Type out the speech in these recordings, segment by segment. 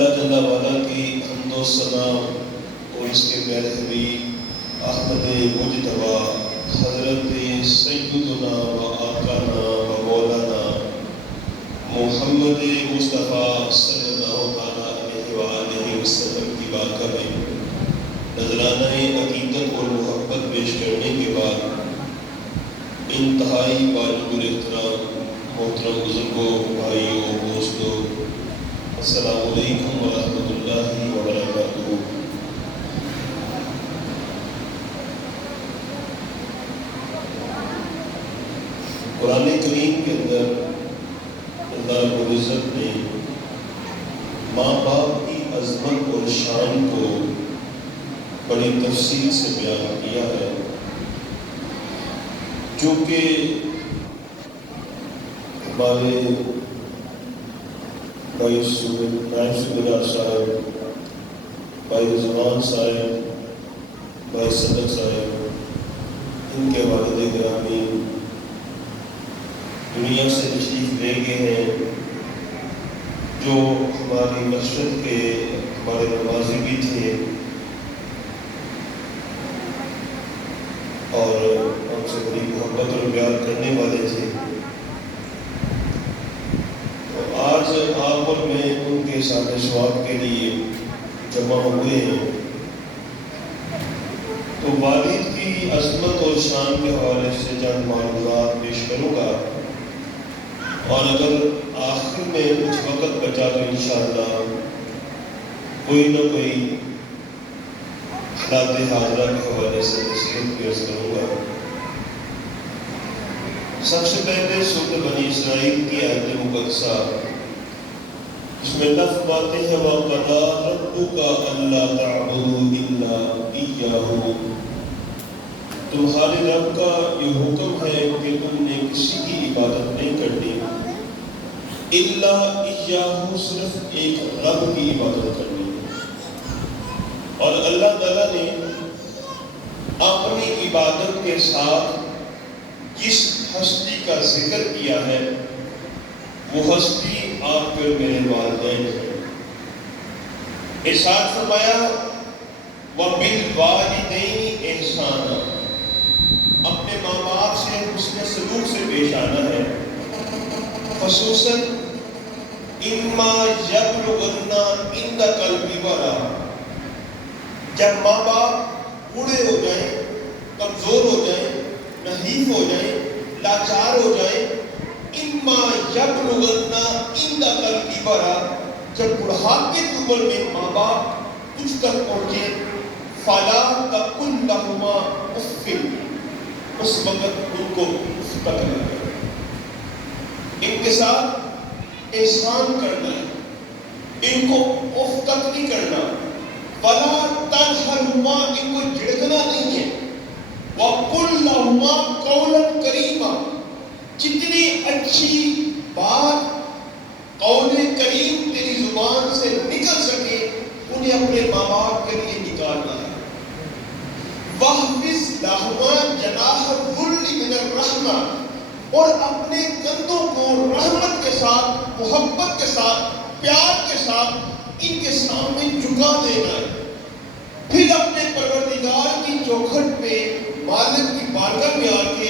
اللہ جل وعلا کی حمد و ثنا اور اس کے پیارے حبیب احمد مجتبی حضرت سیدنا و آقانا و مولانا محمد مصطفیٰ صلی اللہ علیہ وآلہ وسلم کی بارگاہ میں نذرانہ عقیدت اور محبت پیش کرنے کے بعد انتہائی واجب الاحترام محترم بزرگوں، بھائیوں، دوستوں، السلام علیکم ورحمۃ اللہ وبرکاتہ۔ قرآن کریم کے اندر اللہ رب العزت نے ماں باپ کی عظمت اور شان کو بڑی تفصیل سے بیان کیا ہے، جو کہ ہمارے بھائی سبیدار صاحب، بھائی رضوان صاحب، بھائی صدق صاحب، ان کے والد گرامی دنیا سے تشریف لے گئے ہیں، جو ہماری مسجد کے ہمارے نمازی بھی تھے اور ہم سے بڑی محبت اور پیار کرنے والے تھے۔ آج آپ اور میں ان کے ساتھ ثواب کے لیے جمع ہوئے ہیں، تو والد کی عظمت اور شان کے حوالے سے چند معلومات پیش کروں گا، اور اگر آخر میں کچھ وقت بچا تو انشاءاللہ کوئی نہ کوئی حالات حاضرہ کے حوالے سے نصیحت پیش کروں گا۔ سب سے پہلے سورۃ بنی اسرائیل کی آیت مقدسہ، اس میں اللہ فرماتے ہیں وَقَضَىٰ رَبُّكَ أَلَّا تَعْبُدُوا إِلَّا إِيَّاهُ، تمہارے رب کا یہ حکم ہے کہ تم نے کسی کی عبادت نہیں کرنی الا إِيَّاهُ، صرف ایک رب کی عبادت کرنی۔ اور اللہ تعالیٰ نے اپنی عبادت کے ساتھ جس ہستی کا ذکر کیا ہے وہ ہستی آپ کے میرے والدین ہیں۔ ارشاد فرمایا وَبِالْوَالِدَيْنِ إِحْسَانًا، اپنے ماں باپ سے حسن سلوک سے پیش آنا ہے، خصوصاً اِمَّا يَبْلُغَنَّ عِندَكَ الْكِبَرَ، جب ماں باپ بوڑھے ہو جائیں، کمزور ہو جائیں، نحیف ہو جائیں، لاچار ہو جائیں، اِمَّا يَبْلُغَنَّ عِندَكَ الْكِبَرَ، جب بڑھاپے کی عمر میں ماں باپ تجھ تک پہنچے، فَلَا تَقُلْ لَهُمَا أُفٍّ، اس وقت ان کو اف تک نہ کرے۔ ان کے ساتھ احسان کرنا ہے، ان کو اف تک نہیں کرنا۔ وَلَا تَنْهَرْهُمَا، ان کو جھڑکنا نہیں ہے۔ وَقُلْ لَهُمَا قَوْلًا كَرِيمًا، جتنی اچھی بات قول کریم تیری زبان سے نکل سکے انہیں اپنے ماں باپ کے لیے نکالنا ہے۔ وَاحْفِظْ لَهُمَا جَنَاحَ الذُّلِّ مِنَ الرَّحْمَةِ، اور اپنے کندھوں کو رحمت کے ساتھ، محبت کے ساتھ، پیار کے ساتھ ان کے سامنے جھکا دینا ہے۔ پھر اپنے پروردگار کی چوکھٹ پہ مالک کی بارگاہ میں آ کے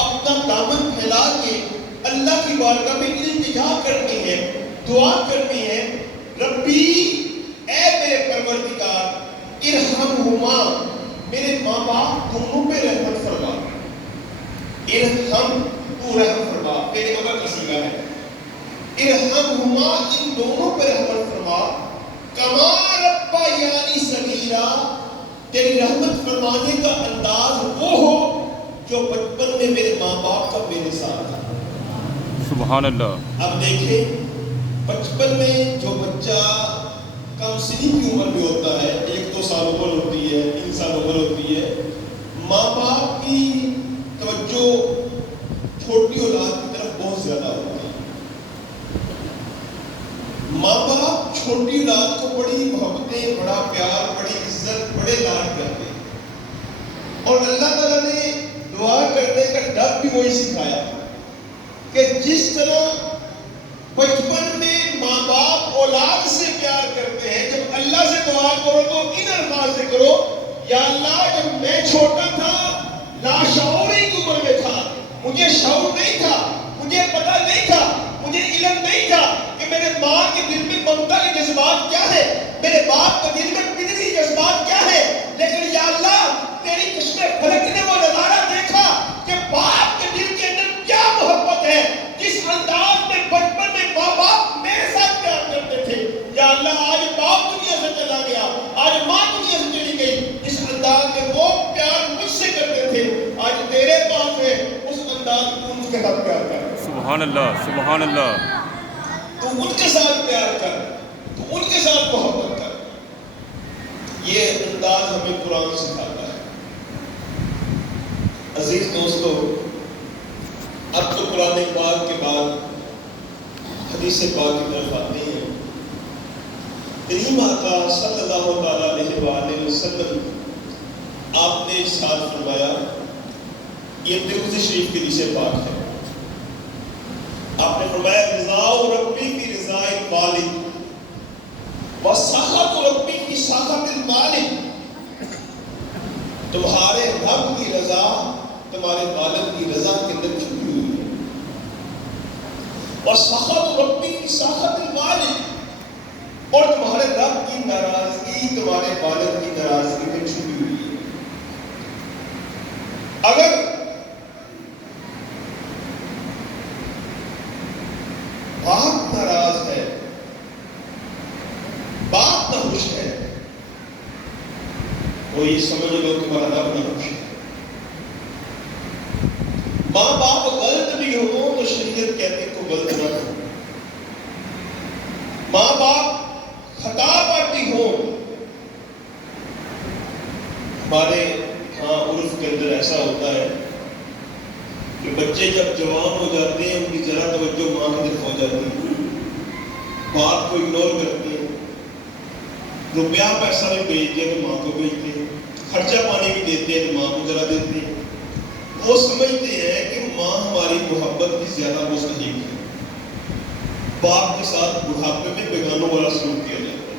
اپنا دامن پھیلا کے اللہ کی بارگاہ میں التجا کرنی ہے، دعا کرنی ہے، ربی، اے میرے پروردگار، ارحمہما، میرے ماں باپ دونوں پہ رحمت فرما، ارحم، تو رحم فرما، میرے امر کا صیغہ ہے، ارحمہما، ان دونوں پہ رحمت فرما، کما ربیانی صغیرا، تیری رحمت فرمانے کا انداز وہ ہو جو بچپن میں میرے ماں باپ کا میرے ساتھ تھا۔ سبحان اللہ۔ اب دیکھیں بچپن میں جو بچہ کم سنی کی عمر میں ہوتا ہے، 1-2 سال عمر ہوتی ہے، 3 سال عمر ہوتی ہے، ماں باپ کی توجہ چھوٹی اولاد کی طرف بہت زیادہ ہوتی ہے۔ ماں باپ چھوٹی اولاد کو بڑی محبتیں، بڑا پیار، بڑی عزت، بڑے لاڈ کرتے ہیں، اور اللہ تعالیٰ نے دعا کرنے کا ڈر بھی وہی سکھایا کہ جس طرح بچپن میں ماں باپ اولاد سے پیار کرتے الفاظ سے کرو، یا اللہ جب میں چھوٹا تھا، لاشعوری کی عمر میں تھا، مجھے شعور نہیں تھا، مجھے پتہ نہیں تھا، مجھے علم نہیں تھا کہ میرے ماں کے دل میں ممتا کے جذبات کیا ہے، میرے باپ کے دل میں فطری جذبات کیا ہے، لیکن یا اللہ تیری کشف فلک نے وہ نظارہ دیکھا کہ باپ کے دل کے اندر کیا محبت ہے، جس انداز میں بچپن میں ماں باپ میرے ساتھ پیار کرتے تھے، یا اللہ آج باپ دنیا سے چلا گیا، آج ماں دنیا سے چلی گئی، جس انداز میں وہ پیار مجھ سے کرتے تھے آج تیرے پاس ہے، اس انداز میں تو ان کے ساتھ پیار کر، سبحان اللہ، سبحان اللہ، تو ان کے ساتھ پیار کر، تو ان کے ساتھ محبت کر. یہ انداز ہمیں قرآن سکھاتا ہے. عزیز دوستو، اب تو قرآن پاک کے بعد حدیث پاک کی طرف آتے ہیں. کریم آقا صلی اللہ تعالیٰ علیہ وآلہ وسلم آپ نے ارشاد فرمایا، یہ ترمذی شریف کی حدیث پاک ہے. آپ نے فرمایا رضا ربی فی رضا الوالد وسخط ربی فی سخط المالک. تمہارے رب کی رضا تمہارے والد کی رضا کے اندر چھپی ہوئی ہے، اور سخط ربی فی سخط المالک، اور تمہارے رب کی ناراضگی تمہارے والد کی ناراضگی میں چھپی ہوئی ہے. اگر باپ ناراض ہے، باپ نہ خوش ہے، تو یہ سمجھ لو کہ تمہارا رب نہ خوش ہے. ماں باپ غلط بھی ہو تو شریعت کہتے ہیں کو غلط نہ کرو. ماں باپ خطا پر بھی ہو. ہمارے ہاں عرف کے اندر ایسا ہوتا ہے کہ بچے جب جوان ہو جاتے ہیں ان کی ذرا توجہ ماں کی طرف ہو جاتی ہے، باپ کو اگنور کرتے ہیں، روپیہ پیسہ بھی بھیجتے ہیں تو ماں کو بھیجتے ہیں، خرچہ پانی بھی دیتے ہیں تو ماں کو ذرا دیتے ہیں. وہ سمجھتے ہیں کہ ماں ہماری محبت کی زیادہ مستحق ہے. باپ کے ساتھ بڑھاپے میں بیگانوں والا سلوک کیا جاتا ہے.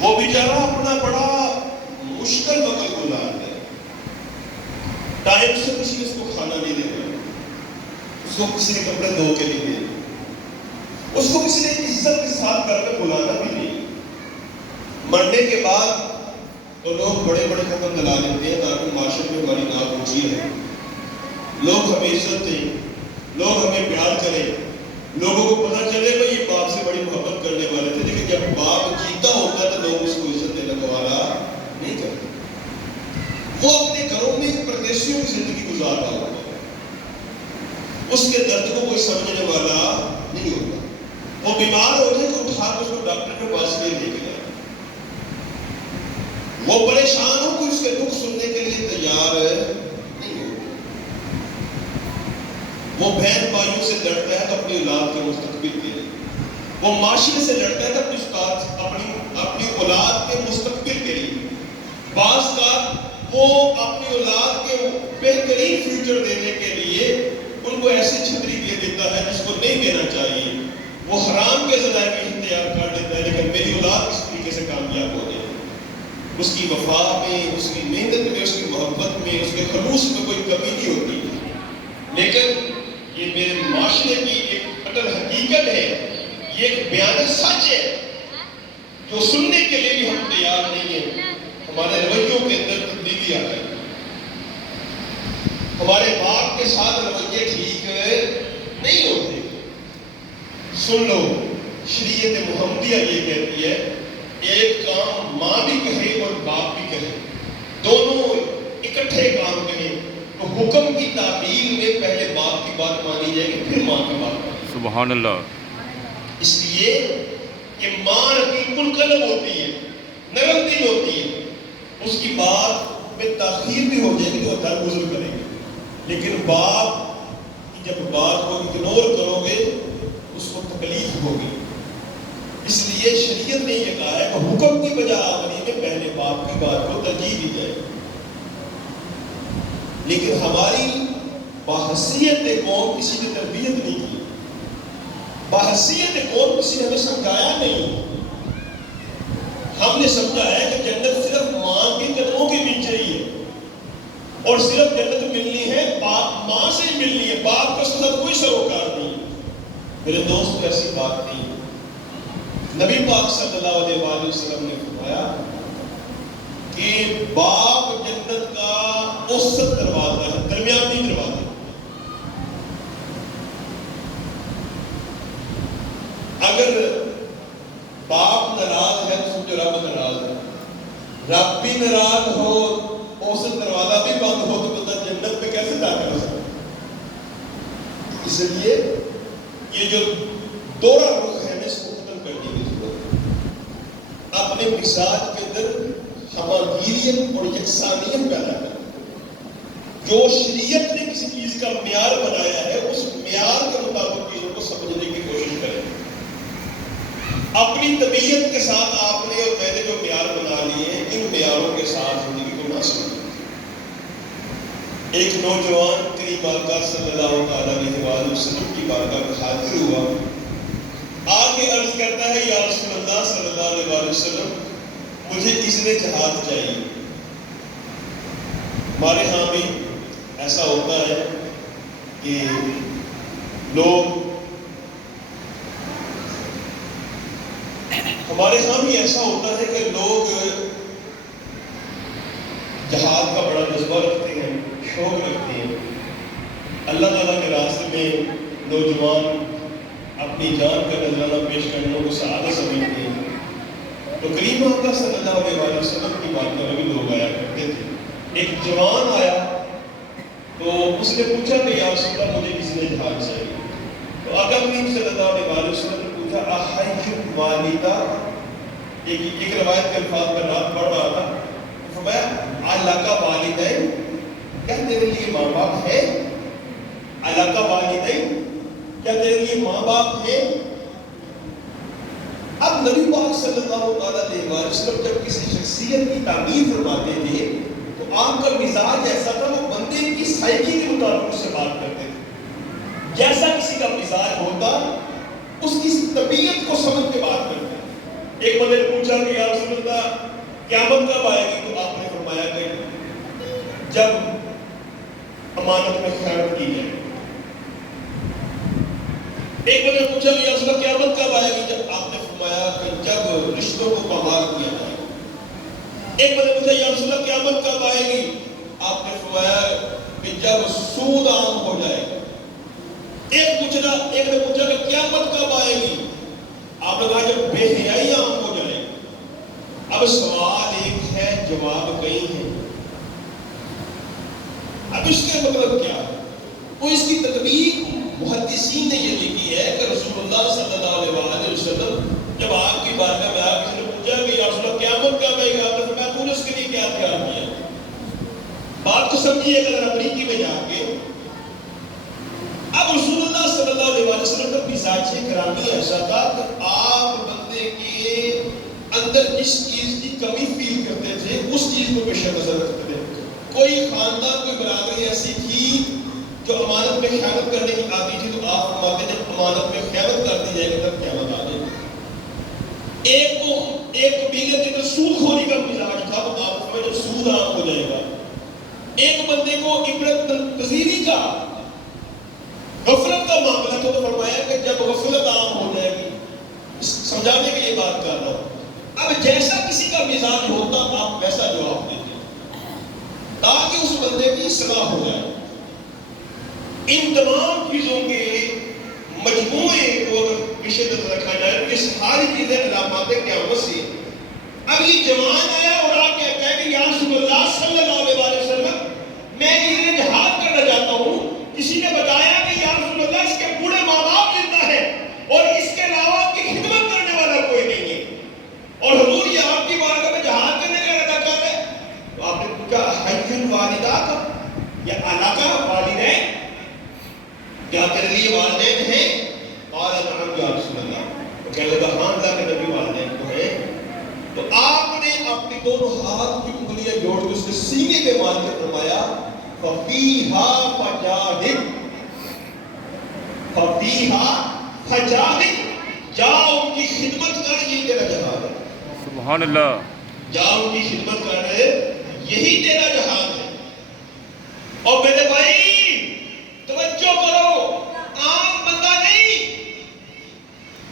وہ بیچارہ اپنا بڑا مشکل وقت گزارتا ہے، ٹائم سے کسی نے اس کو کھانا نہیں دینا، اس کو کسی نے کپڑے دھو کے نہیں دینا، اس کو کسی نے عزت کے ساتھ کر کے بلانا بھی نہیں. مرنے کے بعد تو لوگ بڑے بڑے قدم دلا لیتے ہیں تاکہ معاشرے میں ہماری نام اونچی ہے، لوگ ہمیں عزت دیں، لوگ ہمیں پیار کریں، لوگوں کو پتہ چلے بھائی یہ باپ سے بڑی محبت کرنے والے تھے. لیکن جب باپ جیتا ہوتا ہے تو لوگ اس کو عزت دینے کا والا نہیں کرتے. وہ اپنے گھروں میں پردیسیوں کی زندگی گزار رہا ہوتا ہے، اس کے درد کو کوئی سمجھنے والا نہیں ہوتا. وہ بیمار ہو جائے تو اٹھا کے اس کو ڈاکٹر کے پاس لے کے جائے. وہ پریشان ہو کوئی اس کے دکھ سننے کے لیے تیار نہیں ہوتا. وہ بہن بھائیوں سے لڑتا ہے تو اپنی اولاد کے مستقبل کے لیے، وہ معاشرے سے لڑتا ہے تو اپنی اولاد کے مستقبل کے لیے. بعض کا وہ اپنی اولاد کے بہترین فیوچر دینے کے لیے ان کو ایسی چھتری دے دیتا ہے جس کو نہیں دینا چاہیے. وہ حرام کے ذرائع بھی اختیار کر لیتا ہے، لیکن میری اولاد اس طریقے سے کامیاب ہو جائے. اس کی وفا میں، اس کی محنت میں، اس کی محبت میں، اس کے خلوص میں کوئی کمی نہیں ہوتی. لیکن یہ میرے معاشرے کی ایک اٹل حقیقت ہے، یہ ایک بیان سچ ہے جو سننے کے لیے بھی ہم تیار نہیں ہیں. ہمارے رویوں کے اندر تبدیلی آ جائے. ہمارے باپ کے ساتھ رویے ٹھیک نہیں ہوتے. سن لو، شریعت محمدیہ یہ کہتی ہے ایک کام ماں بھی کہے اور باپ بھی کہے، دونوں اکٹھے کام کریں تو حکم کی تعبیر میں پہلے باپ کی بات مانی جائے گی پھر ماں کی بات مانی جائے گی. سبحان اللہ. اس لیے کہ ماں رقیق القلب ہوتی ہے، نرم دل ہوتی ہے، اس کی بات میں تاخیر بھی ہو جائے گی تو درگزر کرے گی. لیکن باپ کی جب بات کو اگنور کرو گے اس کو تکلیف ہوگی. اس لیے شریعت نے یہ کہا ہے کہ حکم کی بجائے آخری میں پہلے باپ کی بات کو ترجیح دی جائے. لیکن ہماری بحیثیت قوم کسی نے تربیت نہیں کی، بحیثیت قوم کسی نے ہمیں سمجھایا نہیں. ہم نے سمجھا ہے اور صرف جنت ملنی ہے باپ ماں سے ہی ملنی ہے، باپ کا ساتھ کوئی سروکار نہیں۔ میرے دوست ایسی بات نہیں، نبی پاک صلی اللہ علیہ وآلہ وسلم نے فرمایا کہ باپ جنت کا اوسط دروازہ ہے، درمیانی دروازہ۔ اگر باپ ناراض ہے تو سمجھو رب ناراض ہے، رب بھی ناراض ہو اوسط دروازہ بھی بند ہو تو بندہ جنت میں کیسے داخل ہو سکتا؟ اس لیے یہ جو دوہرا رخ ہے نا اس کو ختم کرنے کی ضرورت ہے۔ اپنے مزاج کے اندر ہماگیریت اور یکسانیت پیدا کریں۔ جو شریعت نے کسی چیز کا معیار بنایا ہے اس معیار کے مطابق چیزوں کو سمجھنے کی کوشش کریں۔ اپنی طبیعت کے ساتھ آپ نے اور میں نے جو معیار بنا لیے ہیں ان معیاروں کے ساتھ زندگی کو نہ سمجھیں۔ ایک نوجوان کریم آقا صلی اللہ علیہ وآلہ وسلم کی بارگاہ میں حاضر ہوا، آ کے عرض کرتا ہے یا رسول اللہ صلی اللہ علیہ وآلہ وسلم مجھے اذن جہاد چاہیے۔ ہمارے ہاں بھی ایسا ہوتا ہے کہ لوگ ہمارے ہاں بھی ایسا ہوتا ہے کہ لوگ جہاد کا بڑا جذبہ رکھتے ہیں، شوق رکھتے ہیں، اللہ تعالیٰ کے راستے میں نوجوان اپنی جان کا نذرانہ پیش کرنے کو سعادت سمجھتے ہیں۔ تو کریم آقا صلی اللہ علیہ وسلم کی بات میں بھی لوگ آیا کرتے تھے۔ ایک جوان آیا تو اس نے پوچھا کہ یا رسول اللہ مجھے کسی نے جہاد چاہیے۔ تو آقا کریم صلی اللہ علیہ وسلم نے پوچھا احی والدہ، ایک روایت کے الفاظ میں رات پڑھ رہا تھا، فرمایا علاقہ والدین، کیا تیرے لیے ماں باپ ہے؟ علاقہ والدین، کیا تیرے لیے ماں باپ ہے؟ اب نبی پاک صلی اللہ علیہ وسلم جب کسی شخصیت کی تعمیر فرماتے تھے تو آپ کا مزاج ایسا تھا وہ بندے کی سائیکی کے مطابق اس سے بات کرتے تھے۔ جیسا کسی کا مزاج ہوتا اس کی طبیعت کو سمجھ کے بات کرتے۔ ایک بندے نے پوچھا کہ یا رسول اللہ قیامت کب آئے گی؟ تو آپ نے فرمایا کہ جب امانت میں خیانت کی جائے۔ ایک بندے نے پوچھا کہ یا رسول اللہ قیامت کب آئے گی؟ جب آپ نے فرمایا کہ جب رشتوں کو پامال کیا جائے۔ ایک بندے نے پوچھا یا رسول اللہ قیامت کب آئے گی؟ آپ نے فرمایا کہ جب سود عام ہو جائے گا۔ ایک نے پوچھا کہ قیامت کب آئے گی؟ آپ نے کہا جب بے حیائی عام ہو جائے گا۔ اب سوال ایک ہے، جواب کئی ہیں۔ اب اس کے مطلب کیا ہے؟ وہ اس کی تطبیق محدثین نے یہ لکھی ہے کہ رسول اللہ صلی اللہ علیہ وسلم جب آپ کی بارگاہ میں آپ کسی نے پوچھا کہ یا رسول اللہ قیامت کب آئے گا؟ آپ نے فرمایا تو نے اس کے لیے کیا تیار کیا؟ بات کو سمجھیے اگر امریکی میں جا کے اب رسول اللہ صلی اللہ علیہ وسلم کا مزاج گرامی ایسا تھا کہ آپ بندے کے اندر جس چیز کی کمی فیل کرتے تھے اس چیز کو پیش نظر رکھتے تھے۔ کوئی خاندان کوئی برادری ایسی تھی جو امانت میں خیانت کرنے کی آتی تھی تو آپ فرماتے جب امانت میں خیانت کر دی جائے گی تب قیامت آ جائے گی۔ ایک قبیلے کے اندر سود خوری کا مزاج تھا تو آپ فرماتے جب سود عام ہو جائے گا۔ ایک بندے کو عبرت پذیری کا غفلت کا معاملہ تھا تو فرمایا کہ جب غفلت عام ہو جائے گی۔ سمجھانے کے لیے بات کر رہا ہوں۔ اب جیسا کسی کا مزاج ہوتا آپ ویسا جواب دیتے تاکہ اس بندے کی اصلاح ہو جائے۔ ان تمام چیزوں کے مجموعے کو بشدت رکھا جائے تو یہ ساری چیزیں علامات قیامت سے۔ اب یہ جوان آیا اور آپ کہتا ہے کہ یا رسول اللہ صلی اللہ علیہ وسلم میں یہ جہاد کرنا چاہتا ہوں، کسی نے بتایا کہ یا رسول اللہ اس کے بوڑھے ماں باپ زندہ ہے اور اس کے علاوہ آپ کی خدمت کرنے والا کوئی نہیں ہے اور حضور یہ آپ کی بارگاہ میں جہاد کرنے کا ارادہ کر رہے ہیں۔ تو آپ نے پوچھا حج والدہ یا علاقہ والدین، کیا تیرے لیے والدین ہیں؟ قال نعم یا رسول اللہ، تو کہنے لگا ہاں اللہ کے نبی والدین تو ہیں۔ تو آپ نے اپنی دونوں ہاتھ کی انگلیاں جوڑ کے اس کے سینے کے مار کے فرمایا فَفِيهَا فَجَاهِدْ فَفِيهَا فَجَاهِدْ، جا ان کی خدمت کر، یہ تیرا جہاد ہے۔ سبحان اللہ۔ جا ان کی خدمت کر رہے، یہی تیرا جہاد ہے۔ اور میرے بھائی توجہ کرو، عام بندہ نہیں،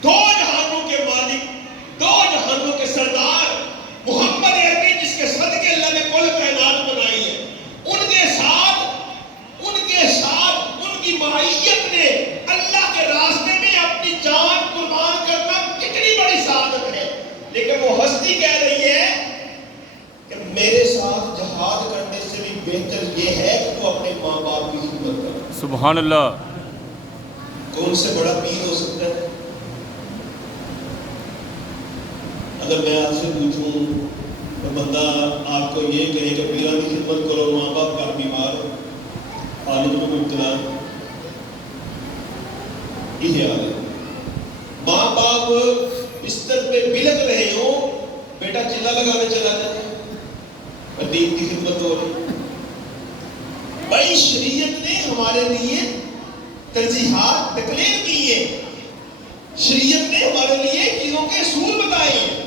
دو جہانوں کے مالک، دو جہانوں کے سردار محمد عربی، جس کے صدقے اللہ نے کل کائنات بنائی ہے، ان کے ساتھ ان کی معیت نے اللہ کے راستے میں اپنی جان قربان کرنا کتنی بڑی سعادت ہے، لیکن وہ ہستی کہہ رہی ہے کہ میرے ساتھ جہاد کرنے سے بھی بہتر یہ ہے کہ تو اپنے ماں باپ کی خدمت کر۔ سبحان اللہ۔ کون سے بڑا پیر ہو سکتا ہے؟ اگر میں آپ سے پوچھوں تو بندہ آپ کو یہ کہے کہ پیروں کی خدمت کرو، ماں باپ کا بیمار ہو، حالت میں مبتلا، یہ حال ہے۔ ماں باپ بستر پہ بلک رہے ہو، بیٹا چلا لگانے چلا جائے، اور دین کی خدمت ہو رہی۔ بھائی شریعت نے ہمارے لیے ترجیحات ڈکلیئر کی ہے، شریعت نے ہمارے لیے چیزوں کے اصول بتائے ہیں۔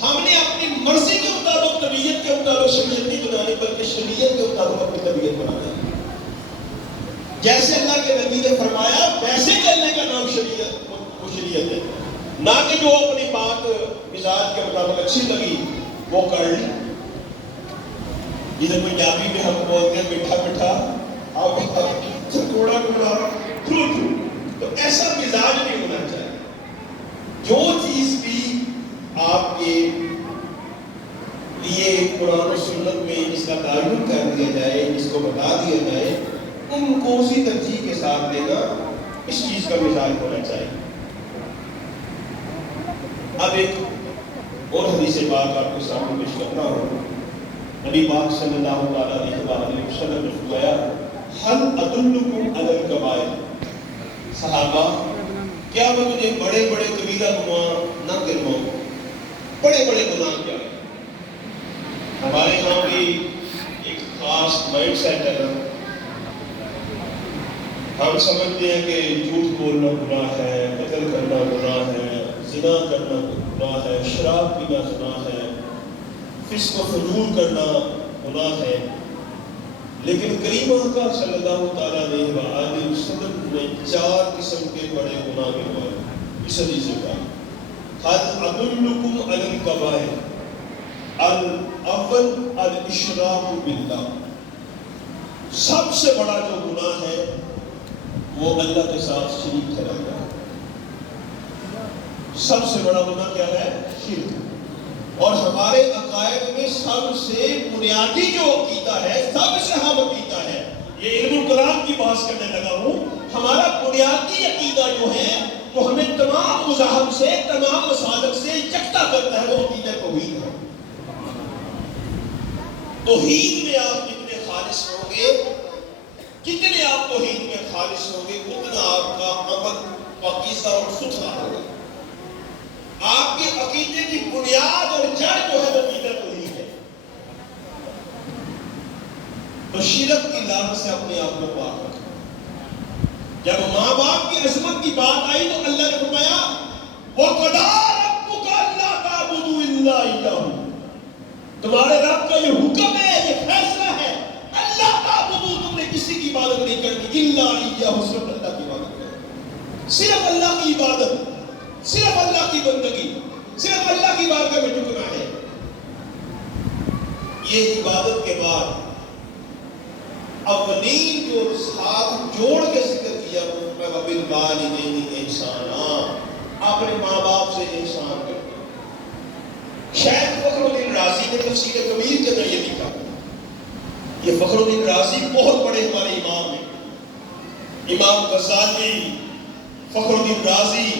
ہم نے اپنی مرضی کے مطابق، طبیعت کے مطابق شریعت نہیں بنانی، بلکہ شریعت کے مطابق اپنی طبیعت بنانا ہے۔ جیسے اللہ کے نبی نے فرمایا ویسے چلنے کا نام شریعت، وہ شریعت ہے، نہ کہ جو اپنی بات مزاج کے مطابق اچھی لگی وہ کر لی۔ جیسے پنجابی میں ہم بولتے ہیں میٹھا میٹھا آپ کوڑا کوڑا تھرو تھرو، تو ایسا مزاج نہیں ہونا چاہیے۔ جو چیز بھی آپ کے لیے قرآن و سنت میں جس کا تعین کر دیا جائے، جس کو بتا دیا جائے، ان کو اسی ترجیح کے ساتھ لینا، اس چیز کا مزاج ہونا چاہیے۔ اب ایک اور حدیث پاک آپ کے سامنے پیش کرنا ہو، نبی پاک صلی اللہ علیہ وسلم نے فرمایا حل ادلکم علی الکبائر، صحابہ کیا میں مجھے بڑے بڑے کبیرہ گناہ نہ گنواؤں؟ بڑے بڑے گناہ کیا ہے؟ ہمارے یہاں بھی ایک خاص مائنڈ سیٹ ہے، ہم سمجھتے ہیں کہ جھوٹ بولنا گناہ ہے، قتل کرنا گناہ ہے، زنا کرنا گناہ ہے، شراب پینا گناہ ہے، فسق و فجور کرنا گناہ ہے۔ لیکن کریم آقا صلی اللہ تعالیٰ علیہ وآلہ وسلم نے 4 قسم کے بڑے گناہ گنوائے۔ اس حدیث سے کہا حل ادلکم علی الکبائر، الاول الاشراک باللہ، سب سے بڑا جو گناہ ہے وہ اللہ کے ساتھ شریک ٹھہرانا ہے۔ سب سے بڑا گناہ کیا ہے؟ شرک۔ اور ہمارے عقائد میں سب سے بنیادی جو عقیدہ ہے، سب سے اہم عقیدہ ہے، یہ علم الکلام کی بحث کرنے لگا ہوں، ہمارا بنیادی عقیدہ جو ہے وہ ہمیں تمام مذاہب سے، تمام مسالک سے یکتا کرتا ہے، وہ عقیدہ توحید ہے۔ توحید میں آپ جتنے خالص ہوں گے، جتنے آپ توحید میں خالص ہوں گے، اتنا آپ کا عمل پاکیزہ اور ستھرا ہوگا۔ آپ کے عقیدے کی بنیاد اور جڑ جو ہے وہ عقیدہ توحید ہے۔ تو شرک کی لعنت سے اپنے آپ کو پاک رکھیں۔ جب ماں باپ کی عظمت کی بات آئی تو اللہ نے فرمایا وَقَضَىٰ رَبُّكَ أَلَّا تَعْبُدُوا إِلَّا إِيَّاهُ، تمہارے رب کا یہ حکم ہے، یہ فیصلہ ہے، اللہ تعبدو، تم نے کسی کی عبادت نہیں کرنی، الا ایہ، صرف اللہ کی عبادت کرنی، صرف اللہ کی عبادت، صرف اللہ کی بندگی، صرف اللہ کی بارگاہ میں جھکنا ہے۔ یہ عبادت کے بعد اولین جو ساتھ جوڑ کے ذکر کیا وہ وَبِالْوَالِدَيْنِ إِحْسَانًا، اپنے ماں باپ سے احسان کرنا۔ شیخ فخر الدین رازی نے تفسیر کبیر کے اندر یہ لکھا، یہ فخر الدین رازی بہت بڑے ہمارے امام ہیں، امام غزالی، فخر الدین رازی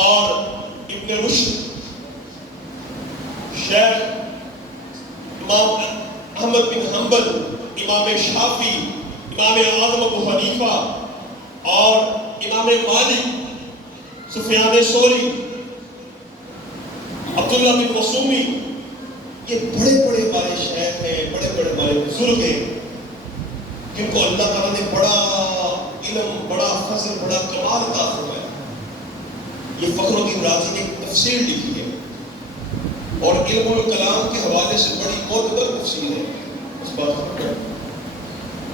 اور ابن رشد، شیخ امام احمد بن حنبل، امام شافعی، امام اعظم ابو حنیفہ اور امام مالک، سفیان ثوری، عبداللہ بن مسعومی، یہ بڑے بڑے ہمارے شیخ ہیں، بڑے بڑے ہمارے بزرگ ہیں، جن کو اللہ تعالیٰ نے بڑا علم، بڑا فضل، بڑا کمال عطا فرمایا۔ یہ فخر الدین رازی نے ایک تفسیر لکھی ہے اور علم الکلام کے حوالے سے بڑی معتبر تفسیر ہے، اس بات کو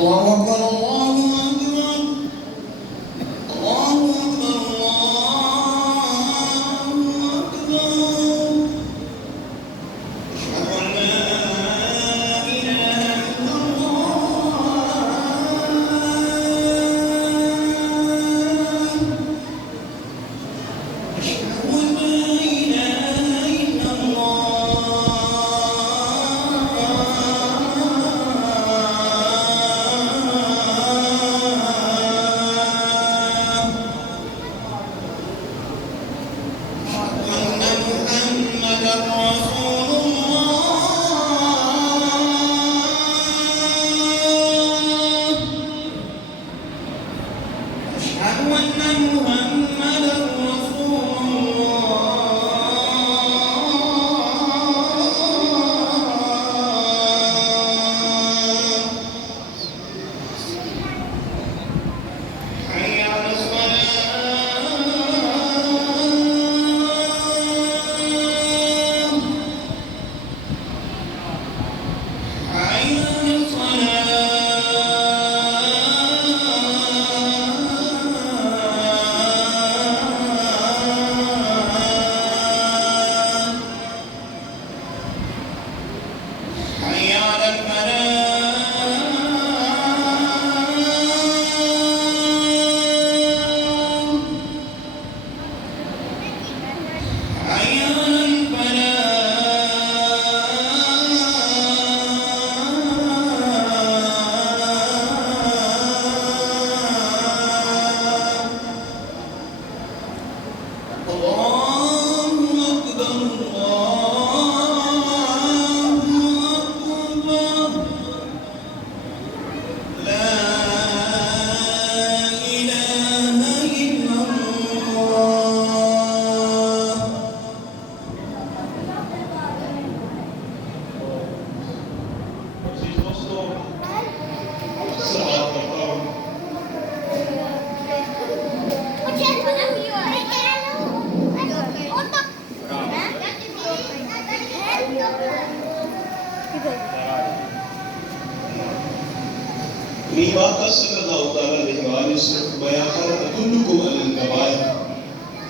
Allahu Akbar, Allahu Akbar, Allahu Akbar, Allahu Akbar. Ashhadu an la ilaha illallah. Ashhadu an la ilaha